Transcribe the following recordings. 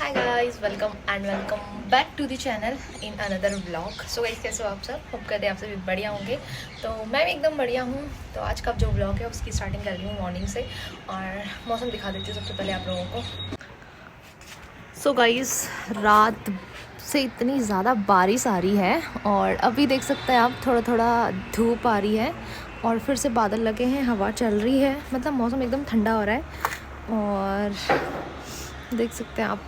Hi guys, welcome and welcome back to the channel in another vlog. So guys, कैसे हो आप सब? Hope करते हैं आप सभी बढ़िया होंगे। तो मैं भी एकदम बढ़िया हूँ। तो आज का जो व्लॉग है उसकी स्टार्टिंग कर रही हूँ मॉर्निंग से, और मौसम दिखा देती हूँ सबसे पहले आप लोगों को। सो गाइस, रात से इतनी ज़्यादा बारिश आ रही है और अभी देख सकते हैं आप थोड़ा थोड़ा धूप आ रही है और फिर से बादल लगे हैं, हवा चल रही है। मतलब मौसम एकदम ठंडा हो रहा है और देख सकते हैं आप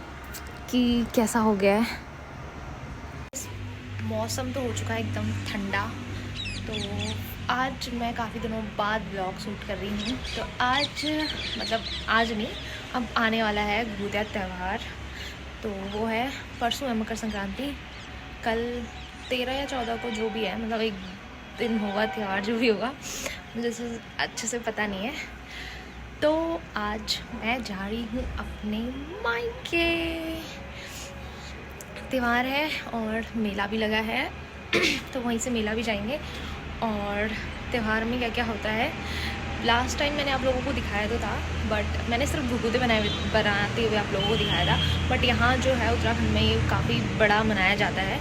कि कैसा हो गया है। मौसम तो हो चुका है एकदम ठंडा। तो आज मैं काफ़ी दिनों बाद ब्लॉग शूट कर रही हूँ। तो आज मतलब आज नहीं, अब आने वाला है गुरुद्या त्यौहार। तो वो है परसों है मकर संक्रांति। कल 13 या 14 को जो भी है, मतलब एक दिन होगा त्यौहार, जो भी होगा मुझे अच्छे से पता नहीं है। तो आज मैं जा रही हूँ अपने मायके। त्यौहार है और मेला भी लगा है तो वहीं से मेला भी जाएंगे। और त्यौहार में क्या क्या होता है, लास्ट टाइम मैंने आप लोगों को दिखाया तो था, बट मैंने सिर्फ घुघुते बनाते हुए आप लोगों को दिखाया था। बट यहाँ जो है उत्तराखंड में ये काफ़ी बड़ा मनाया जाता है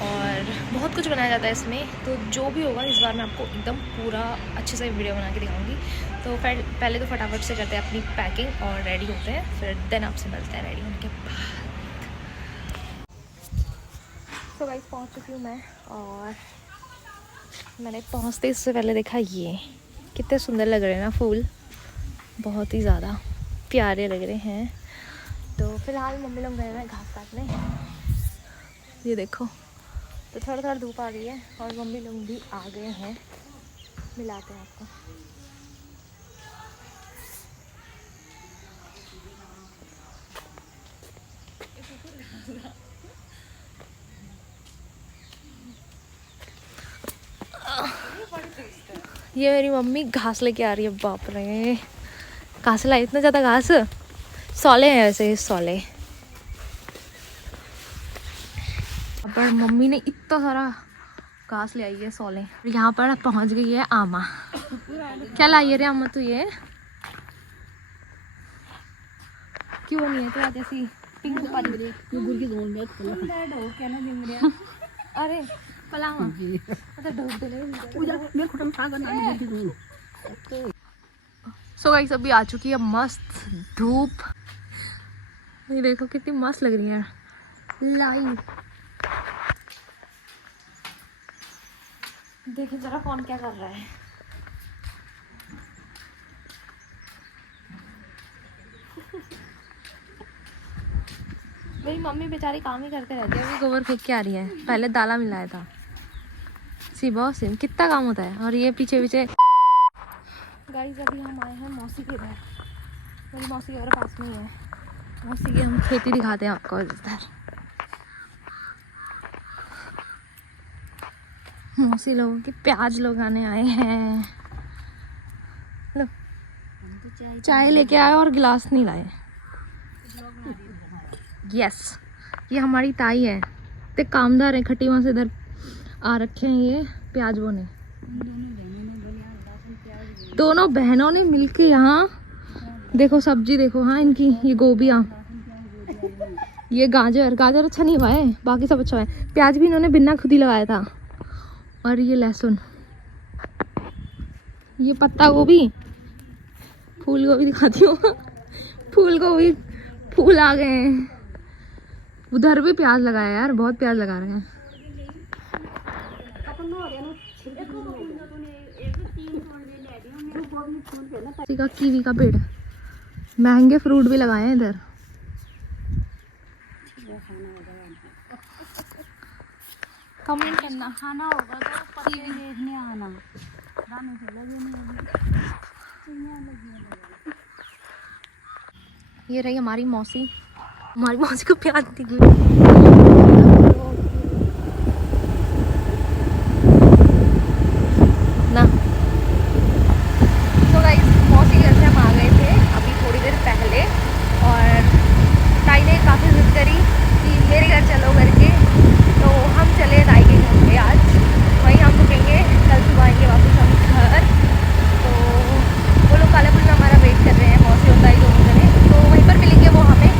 और बहुत कुछ बनाया जाता है इसमें। तो जो भी होगा इस बार मैं आपको एकदम पूरा अच्छे से वीडियो बना के दिखाऊंगी। तो पहले तो फटाफट से करते हैं अपनी पैकिंग और रेडी होते हैं, फिर देन आपसे मिलते हैं रेडी होने के बाद। तो गाइस, पहुँच चुकी हूँ मैं और मैंने पहुँचते इससे पहले देखा ये कितने सुंदर लग रहे हैं ना फूल, बहुत ही ज़्यादा प्यारे लग रहे हैं। तो फिलहाल मम्मी लोग गए हैं घास काटने, ये देखो। तो थोड़ा थोड़ा धूप आ गई है और मम्मी लोग भी आ गए हैं। मिलाते हैं आपको। ये मेरी मम्मी घास लेके आ रही है। बाप रे, कहाँ से लाई इतना ज़्यादा घास? सौले हैं वैसे, सौले। पर मम्मी ने इतना सारा घास ले आई है, सौले। यहाँ पर पहुँच गई है आमा। क्या लाई है रे आमा तू? ये क्यों नहीं है तो जैसी पिंक परी? अरे पलावा सो गाइस, अभी आ चुकी है मस्त धूप। ये देखो कितनी मस्त लग रही है लाइव। देखिए जरा कौन क्या कर रहा है। मेरी मम्मी बेचारी काम ही करते रहती है। अभी गोबर फेंक के आ रही है, पहले दाला मिलाया था। सी बहुत सिम कितना काम होता है। और ये पीछे पीछे गाइस, अभी हम आए हैं मौसी के घर। मेरी मौसी के घर पास में ही है। मौसी की हम खेती दिखाते हैं आपको इधर। मौसी लोगों के प्याज लगाने आए हैं। लो चाय लेके आए और गिलास नहीं लाए। यस, ये हमारी ताई है, ते कामदार है। खट्टी वहाँ से इधर आ रखे हैं ये प्याज बोने। दोनों बहनों ने मिलके यहाँ देखो सब्जी देखो। हाँ, इनकी ये गोभियाँ, ये गाजर अच्छा नहीं हुआ है, बाकी सब अच्छा हुआ है। प्याज भी इन्होंने बिना खुद ही लगाया था। और ये लहसुन, ये पत्ता गोभी, फूल गोभी दिखाती हूँ फूल गोभी, फूल आ गए हैं। उधर भी प्याज लगाया यार, बहुत प्याज लगा रहे हैं। का कीवी का पेड़, महंगे फ्रूट भी लगाए हैं इधर। कमेंट करना, खाना होगा तो कीवी देखने आना। ये रही हमारी मौसी को प्याज ना। तो गाइस, मौसी घर से हम आ गए थे अभी थोड़ी देर पहले और ताई ने काफ़ी जिद करी कि मेरे घर चलो करके। तो हम चले ताई के घर पे आज, वहीं हम रुकेंगे, कल सुबह आएंगे वापस हम घर। तो वो लोग कालापुर में हमारा वेट कर रहे हैं, मौसी और ताई दोनों जने। तो वहीं पर मिलेंगे वो हमें।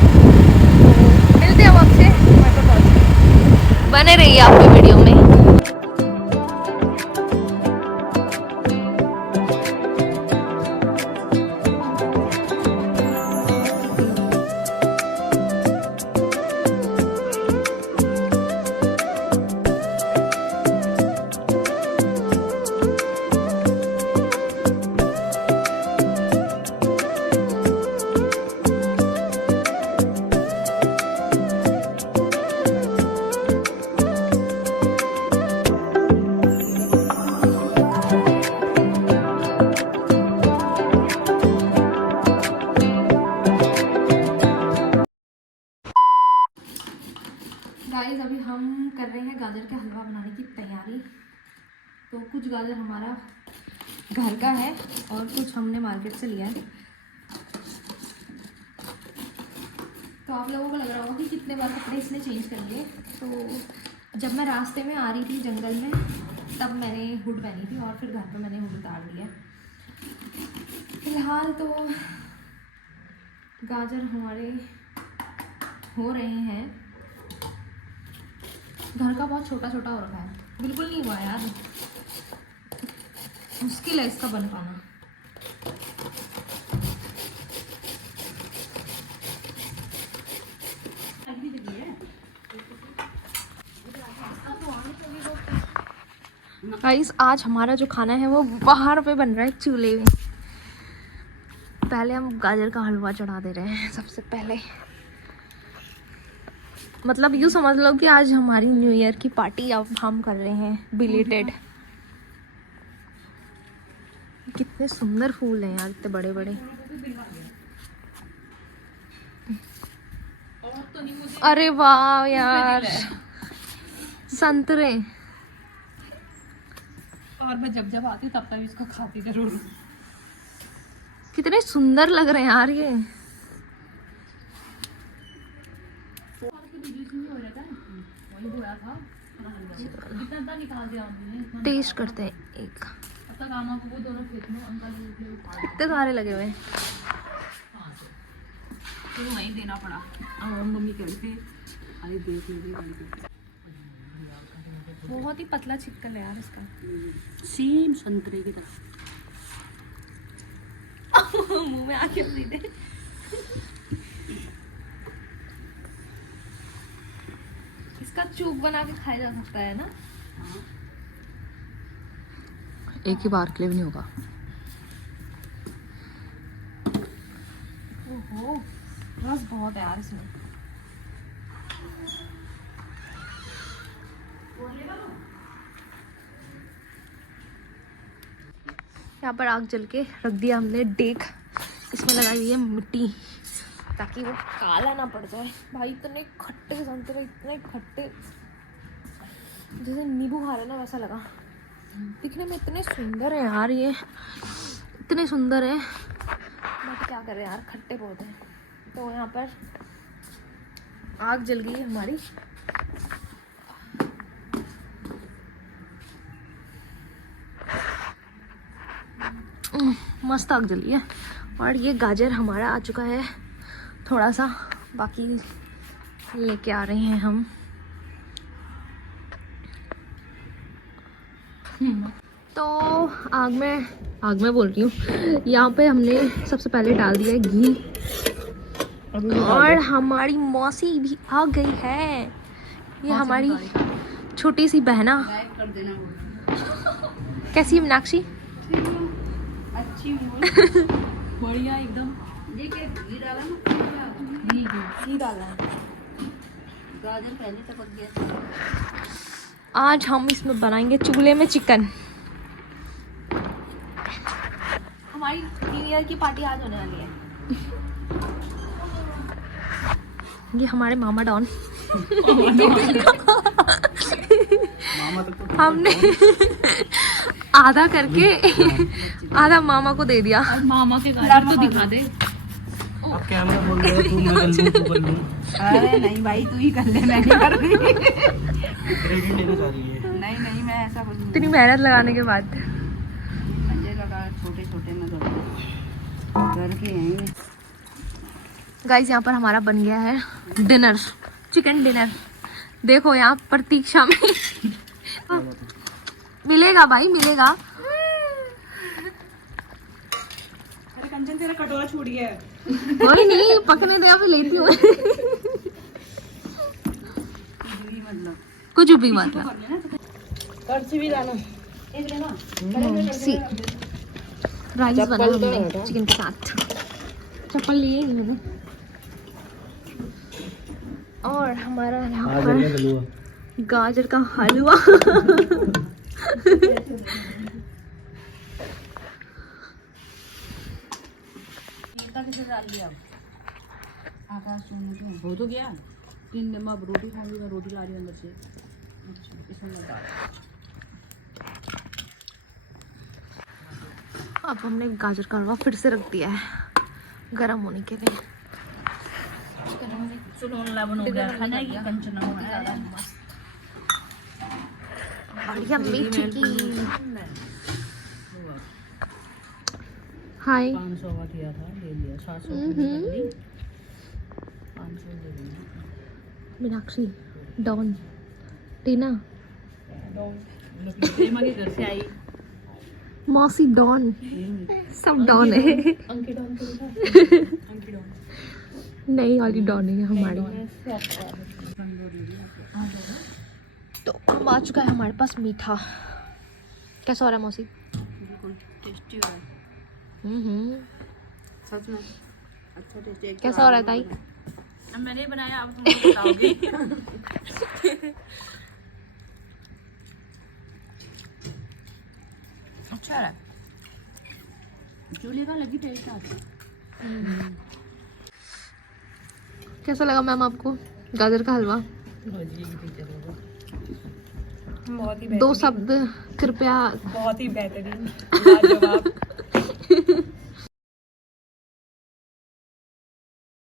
तो मिलेंगे आपको वीडियो में। गाइस अभी हम कर रहे हैं गाजर का हलवा बनाने की तैयारी। तो कुछ गाजर हमारा घर का है और कुछ हमने मार्केट से लिया है। तो आप लोगों को लग रहा होगा कि कितने बार कपड़े इसने चेंज कर लिए। तो जब मैं रास्ते में आ रही थी जंगल में तब मैंने हुड पहनी थी और फिर घर पे मैंने हुड उतार दिया। फिलहाल तो गाजर हमारे हो रहे हैं। घर का बहुत छोटा छोटा हो रखा है, बिल्कुल नहीं हुआ यार, मुश्किल है इसका बन पाना। गाइस आज हमारा जो खाना है वो बाहर पे बन रहा है चूल्हे में। पहले हम गाजर का हलवा चढ़ा दे रहे हैं सबसे पहले। मतलब यूँ समझ लो कि आज हमारी न्यू ईयर की पार्टी अब हम कर रहे हैं बिलेटेड। कितने सुंदर फूल हैं यार, इतने बड़े बड़े। अरे वाह यार संतरे। और मैं जब जब आती तब तक इसको खाती जरूर। कितने सुंदर लग रहे हैं यार ये। टेस्ट करते हैं एक। कितने सारे लगे हुए हैं। तो वहीं देना पड़ा। मम्मी कह रही थी अरे देख लीजिए। बहुत ही पतला छिक्कल है यार इसका, सेम संतरे की तरह। मुंह में आके सीधे। इसका चूक बना के खाया जा सकता है ना। एक ही बार के लिए भी नहीं होगा। ओहो रस बहुत है यार इसमें। यहाँ पर आग जल के रख दिया हमने डेक। इसमें लगाई हुई है मिट्टी ताकि वो काला ना पड़ जाए। भाई इतने खट्टे संतरे, इतने खट्टे, जैसे नींबू खा रहे ना वैसा लगा। दिखने में इतने सुंदर है यार ये, इतने सुंदर है। बट क्या करें यार, खट्टे बहुत हैं। तो यहाँ पर आग जल गई है हमारी। मस्त आग जली है। और ये गाजर हमारा आ चुका है थोड़ा सा, बाकी लेके आ रहे हैं हम। तो आग में बोल रही हूँ, यहाँ पे हमने सबसे पहले डाल दिया है घी। और हमारी मौसी भी आ गई है। ये हमारी छोटी सी बहना। कैसी है मीनाक्षी? अच्छी बढ़िया एकदम। घी डाला ना, घी डाला है। गाजर पहले से पक गया। आज हम इसमें बनाएंगे चूल्हे में चिकन। हमारी न्यू ईयर की पार्टी आज होने वाली है। ये हमारे मामा डॉन। हमने आधा करके आधा मामा को दे दिया। मामा के गाजर तो दिखा दे। अब कैमरा बोल रहा है तू, मैं कर लूं, तू कर लूं। अरे नहीं भाई तू ही कर ले, मैं नहीं कर रही। क्रेडिट लेना चाह रही है। नहीं मैं ऐसा कुछ नहीं। इतनी मेहनत लगाने के बाद संजय का छोटे छोटे में घर के हैं। गाइस यहाँ पर हमारा बन गया है डिनर, चिकन डिनर। देखो यहाँ प्रतीक्षा में मिलेगा भाई मिलेगा। अरे कंचन तेरा कटोरा छूट गया है। कोई नहीं पकने दे अभी लेती हूँ। मतलब कुछ भी मतलब पर्ची भी लाना। राइस बना हमने चिकन के साथ। चप्पल लिए नहीं मैंने। और हमारा यहाँ पर गाजर का हलवा। किसे डाल दिया आकाश हो तो गया। 3 दिन में अब रोटी खाऊंगी तो रोटी ला रही हूँ अंदर से। इसमें मत डाल। अब हमने गाजर का हलवा फिर से रख दिया है गर्म होने के लिए। बढ़िया मीठी की। हाय 500 का किया था ले लिया 700 500 दे दिया। मीनाक्षी डॉन टीना प्रेमा के घर से आई मौसी डॉन सब डॉन है। अंकी डॉन नई वाली डॉन है हमारी। तो अब आ चुका है हमारे पास मीठा। कैसा हो रहा है मौसी? बिल्कुल टेस्टी हो रहा है सच में अच्छा टेस्टी। कैसा हो रहा है ताई? अब मैंने बनाया आप तुम लोग बताओगे। अच्छा है चूल्हे का लगी टेस्ट आता है। कैसा लगा मैम आपको गाजर का हलवा? बहुत ही 2 शब्द कृपया। बहुत ही बेहतरीन लाजवाब।